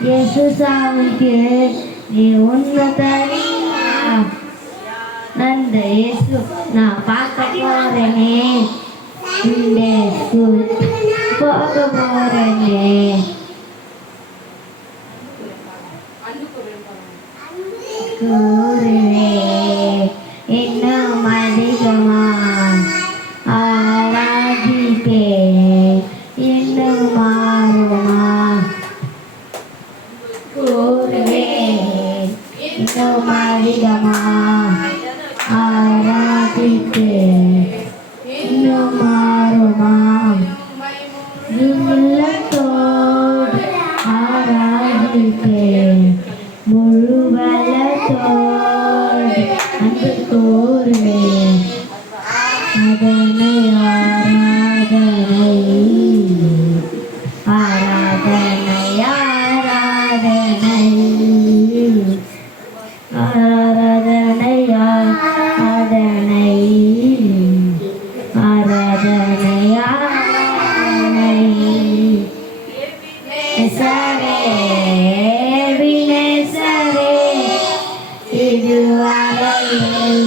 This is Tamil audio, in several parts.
இயேசு சாமிக்கு நீ உன்னதனி நந்த இயேசு நான் பார்க்க போறேனே போக போறேனே கூறுவே இன்னும் அதிகமா ஆராதிப்பே இன்னும் மாறுமா கூறுவே இன்னும் அதிகமா ஆராதிப்பே இன்னும் மாறுமா உள்ளத்தோடு ஆராதிப்பே முழுவலத்தோடு அன்பு கூறுவே அதனை ஆராதனை ஆராதனை ஆராதனை ஆராதனை ஆராதனை ஆராதனை சரே வினசரே இதுவரையில்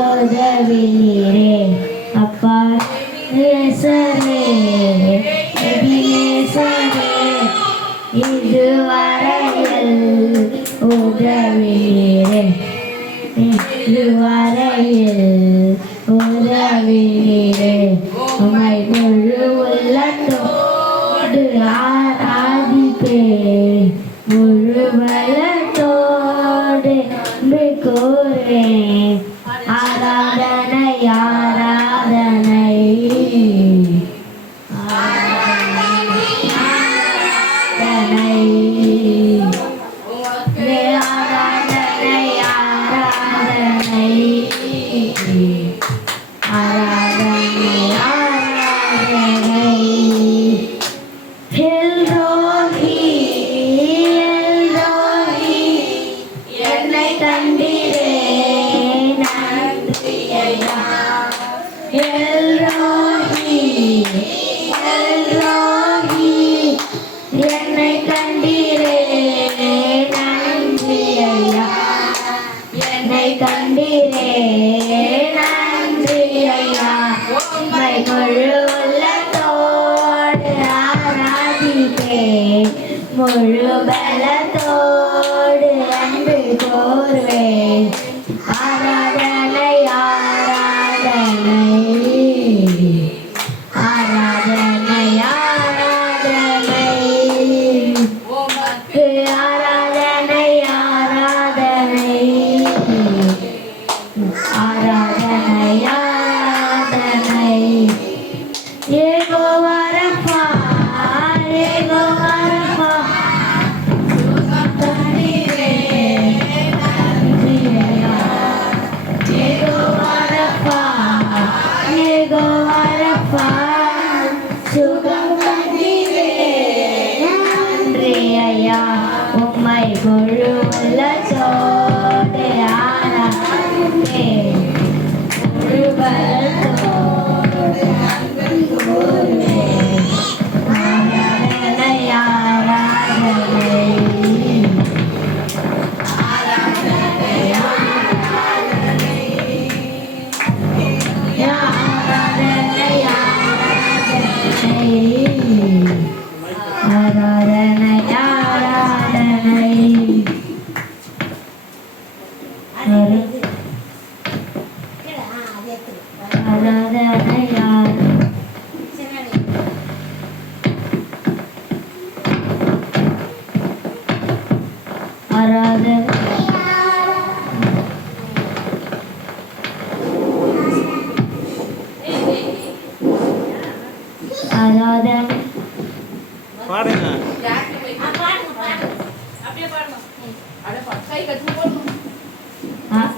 உதவினீரே அப்பா நேசரே எபினேசரே இதுவரையில் உதவினீரே இதுவரையில் உதவினீரே உம்மை முழு உள்ளத்தோடு ஆராதிப்பே முழு பலத்தோடு கூறுவேன் ஆராதனை ஆராதனை கண்டீரே நன்றி ஐயா உம்மை முழு உள்ளத்தோடு ஆராதிப்பே முழு பலத்தோடு அன்பு கூறுவேன் ஆராதனை ஆராதனை ஆராதனை ஆராதனை உமக்கு ஆராதனை ஆராதனை ஆராதனை ஆராதனை யெகோவா ரப்பா யெகோவா ரப்பா சுகந்தனீரே நன்றி ஐயா யெகோவா ரப்பா யெகோவா ரப்பா சுகந்தனீரே நன்றி ஐயா உம்மை முழு உள்ளத்தோடு ஆராதிப்பே முழு பலத்தோடு அன்பு கூறுவேன் ஆராதனை ஆராதனை ஆராதனை ஆராதனை ஆராதனை ஆராதனை ஆராதனை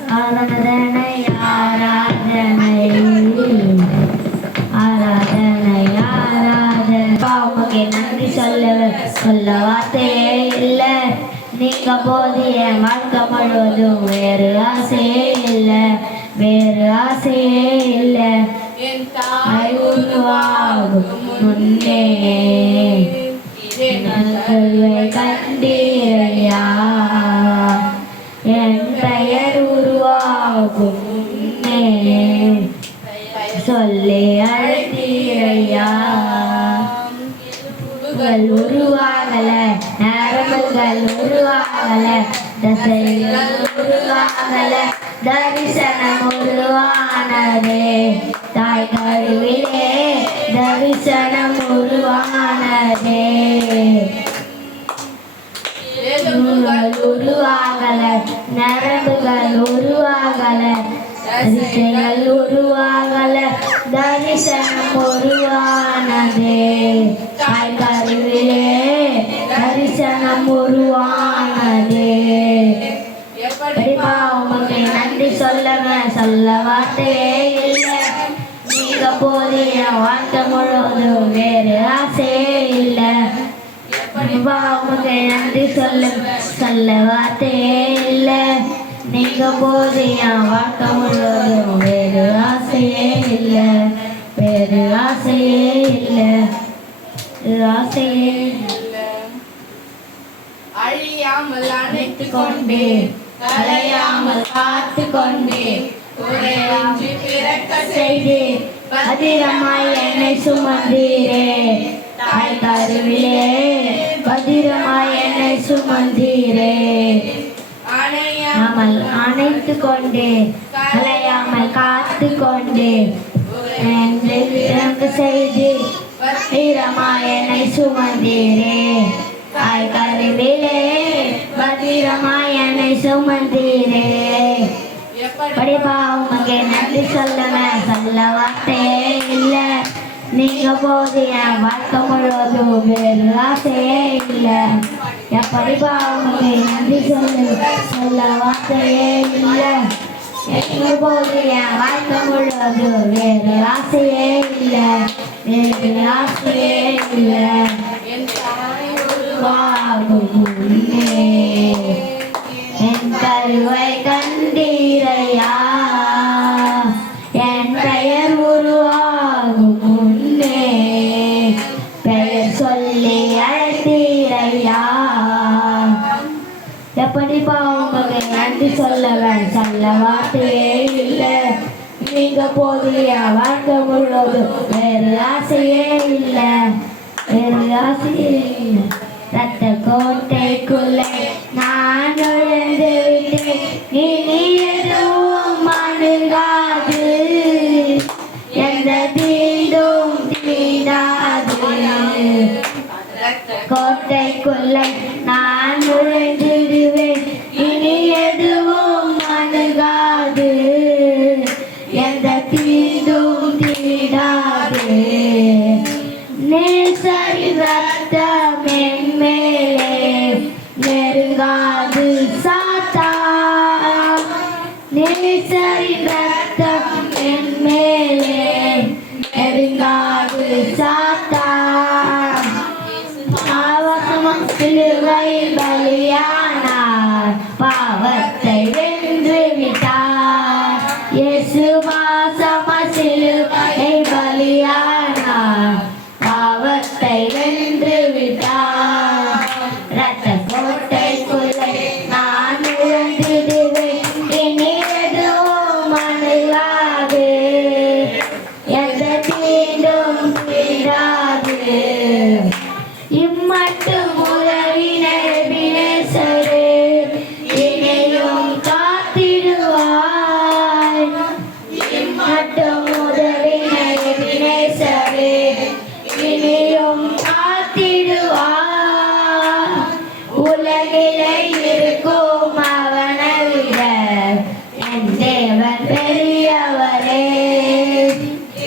ஆராதனை ஆராதனை ஆராதனை ஆராதனை உமக்கு நன்றி சொல்ல வார்த்தையே இல்லை நீங்க போது என் வாழ்க்கை முழுவதும் வேறு ஆசையே இல்லை வேறு ஆசையே இல்லை என் தாய் உருவாகும் முன்னே கருவை கண்டீரையா என் பெயர் உருவாகும் முன்னே சொல்லி அழைத்தீரையா உருவாகல நரம்புகள் உருவாகல தசைகள் உருவாகல தரிசனம் உருவானதே தாய் கருவிலே தரிசனம் உருவானதே உருவாகல நரம்புகள் உருவாகல தரிசைகள் உருவாகல தரிசனம் உருவானதே தாய் கருவிலே தரிசனம் உருவானதே உமக்கு நன்றி சொல்ல வார்த்தையே இல்லை நீங்க போதிய வாழ்க்கை முழுவதும் வேறு ஆசையே இல்லை உமக்கு நன்றி சொல்ல வார்த்தையே இல்லை நீங்க போதிய வாழ்க்கை முழுவதும் வேறு ஆசையே இல்லை வேறு ஆசையே இல்லை ஆசையே அழியாமல் அணைத்து கொண்டு கலையாமல் காத்து கொண்டு குறையின்றி பிறக்க செய்து பத்திரமாய் என்னை சுமந்தீரே தாய் கருவிலே பத்திரமாய் என்னை சுமந்தீரே அணையாமல் அணைத்து கொண்டு கலையாமல் காத்து கொண்டு பிறக்க செய்து பத்திரமாய் என்னை சுமந்தீரே தாய் கருவிலே பத்திரமாய் என்னை சுமந்தீரே படிப்பா உமக்கு நன்றி சொல்ல வார்த்தையே இல்லை நீங்க போதிய வாழ்க்கை முழுவதும் வேறு ஆசையே இல்லை எப்படிப்பா உமக்கு நன்றி சொல்ல வார்த்தையே இல்லை நீங்க போதிய வாழ்க்கை முழுவதும் வேறு ஆசையே இல்லை வேறு ஆசையே இல்லை உருவாகும் முன்னே என் கருவை கண்டீரையா என் பெயர் உருவாகும் முன்னே பெயர் சொல்லி அழைத்தீரையா எப்படி பாவங்களுக்கு நன்றி சொல்ல வார்த்தையே இல்லை நீங்க போதிய வாழ்க்கை முழுவதும் வேறு ஆசையே இல்லை வேறு ஆசையே இல்லை ரத்த கோட்டைக்குள்ளே நான் நுழைந்து விட்டேன் இனி எதுவும் அணுகாது எந்த தீண்டும் தீண்டாது கோட்டைக்குள்ளே நான் நுழைந்துடுவேன் இனி எதுவும் அணுகாது எந்த தீண்டும் தீண்டாது நேசரி ரத்தம் என் மேலே நெருங்காது சாத்தான் நேசரி ரத்தம் என் மேலே நெருங்காது சாத்தான் அவசரம் சிலுவையில் பலியானார் பாவத்தை வென்று விட்டார் இயேசு மாசம சிலுவை பலியானார் பாவத்தை வென்று விட்டார் ரத்த கோட்டைக்குள்ளே நான் நுழைந்திடுவேன் இனி எதுவும் அணுகாது எந்த தீண்டும் தீராது இம்மட்டும் உறவினர் வினேசரே இனியும் காத்திடுவாய் இம்மட்டும் உறவினர் வினேசரே இனியும் காத்திடுவாய் உலகிலே இருக்கும் அவனை விட என் தேவன் பெரியவரே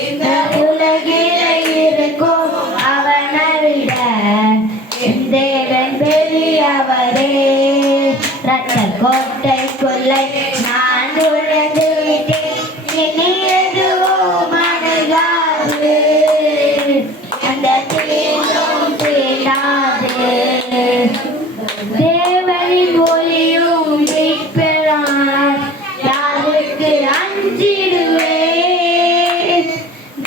இந்த உலகிலே இருக்கும் அவனை விட என் தேவன் பெரியவரே ரத்த கோட்டைக்குள்ளே நான் நுழைந்து விட்டேன் இனி எதுவும் அணுகாது அந்த தீண்டும் தீண்டாது தேவனின் ஒளியும் மீட்பெறார் யாருக்கு அஞ்சிடுவேன்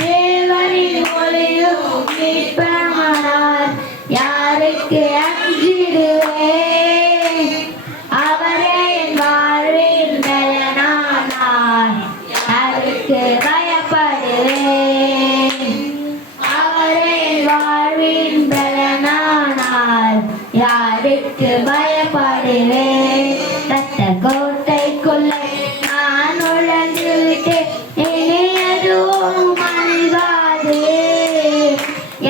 தேவனின் ஒளியும் மீட்பெறார் யாருக்கு அஞ்சிடுவேன். அவரே என் வாழ்வின் பலனானார். யாருக்கு பயப்படுவேன்? அவரே என் வாழ்வின் பலனானார். யாருக்கு பயப்படுவேன்? ரத்த கோட்டைக்குள்ளே நான் நுழைந்து விட்டேன். இனி எதுவும் அணுகாது.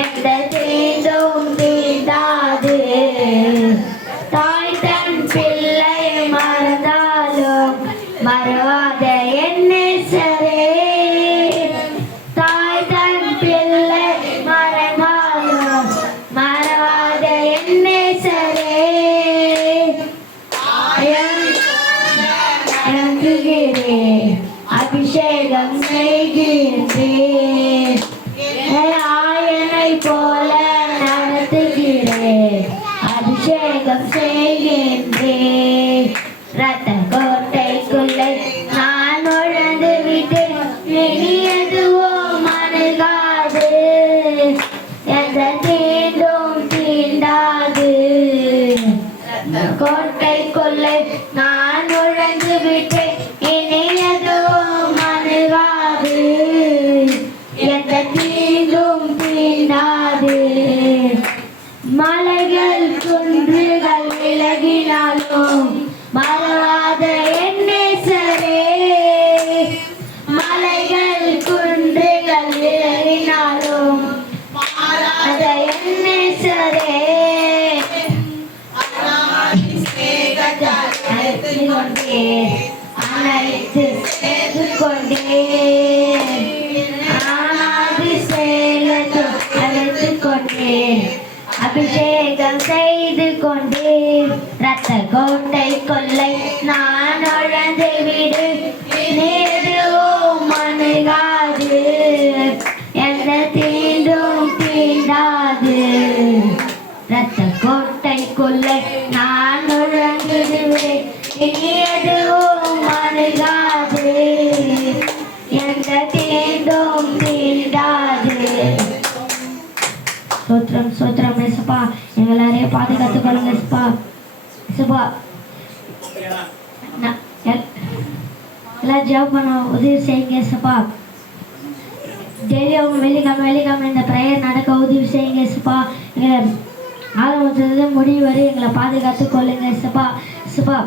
எந்த தீண்டும் தீண்டாது. தாய் தன் பிள்ளையை மறந்தாலும் மறவாத என் நேசரே. தாய் தன் பிள்ளை மறந்தாலும் மறவாத என் நேசரே. இறங்குகிறேன், அபிஷேகம் செய்கின்றேன். ஆயனை போல நடத்துகிறேன், அபிஷேகம் செய்கின்றேன். ரத்த கோட்டைக்குள்ளே நான் நுழைந்து விட்டேன். இனி எதுவும் அணுகாது. எந்த தீண்டும் தீண்டாது. கோட்டைக்குள்ளே நான் நுழைந்து விட்டேன். இனி எதுவும் அணுகாது. எந்த தீண்டும் தீண்டாது. மலைகள் குன்றுகள் விலகினாலும் மறவாத என் நேசரே. மலைகள் குன்றுகள் விலகினாலும் மறவாத என் நேசரே. அழைத்து கொண்டேன், அழைத்து சேர்த்து கொண்டேன். அழைத்து கொண்டேன், அபிஷேகம் செய்து கொண்டேன். ரத்த கோட்டை கொள்ளை நான் நுழைந்து விடு. நேருவும் அணுகாது. எந்த தீண்டும் தீண்டாது. ரத்த கோட்டைக்குள்ளே நான் நுழைந்து விடு. இனி எதுவும் அணுகாது. எந்த தீண்டும் தீண்டாது. சோத்திரம் சோத்திரம் ஏசப்பா. எங்களாரையும் பாதுகாத்துக் கொள்ளுங்க ஏசப்பா. ஏசப்பா எல்லாம் ஜெபம் பண்ண உதவி செய்யுங்க ஏசப்பா. டெய்லி அவங்க வெள்ளிக்கிழமை இந்த ப்ரேயர் நடக்க உதவி செய்யுங்க ஏசப்பா. எங்களை ஆரம்பத்திலிருந்து முடிவு வரை எங்களை பாதுகாத்துக் கொள்ளுங்க ஏசப்பா. ஏசப்பா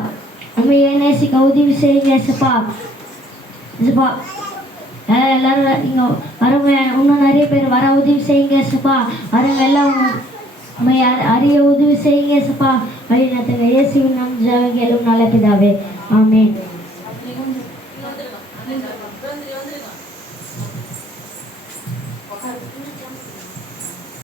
உண்மையை நேசிக்க உதவி செய்யுங்க ஏசப்பா. ஏசப்பா எல்லாரும் இங்கே வரவங்க இன்னும் நிறைய பேர் வர உதவி செய்யுங்க ஏசப்பா. வரவங்க எல்லாம் அறிய உதவி செய்யுங்க ஏசப்பா. வழி நடத்துங்க. இயேசுவின் நாமத்தில் ஜெபம் நல்ல பிதாவே, ஆமென்.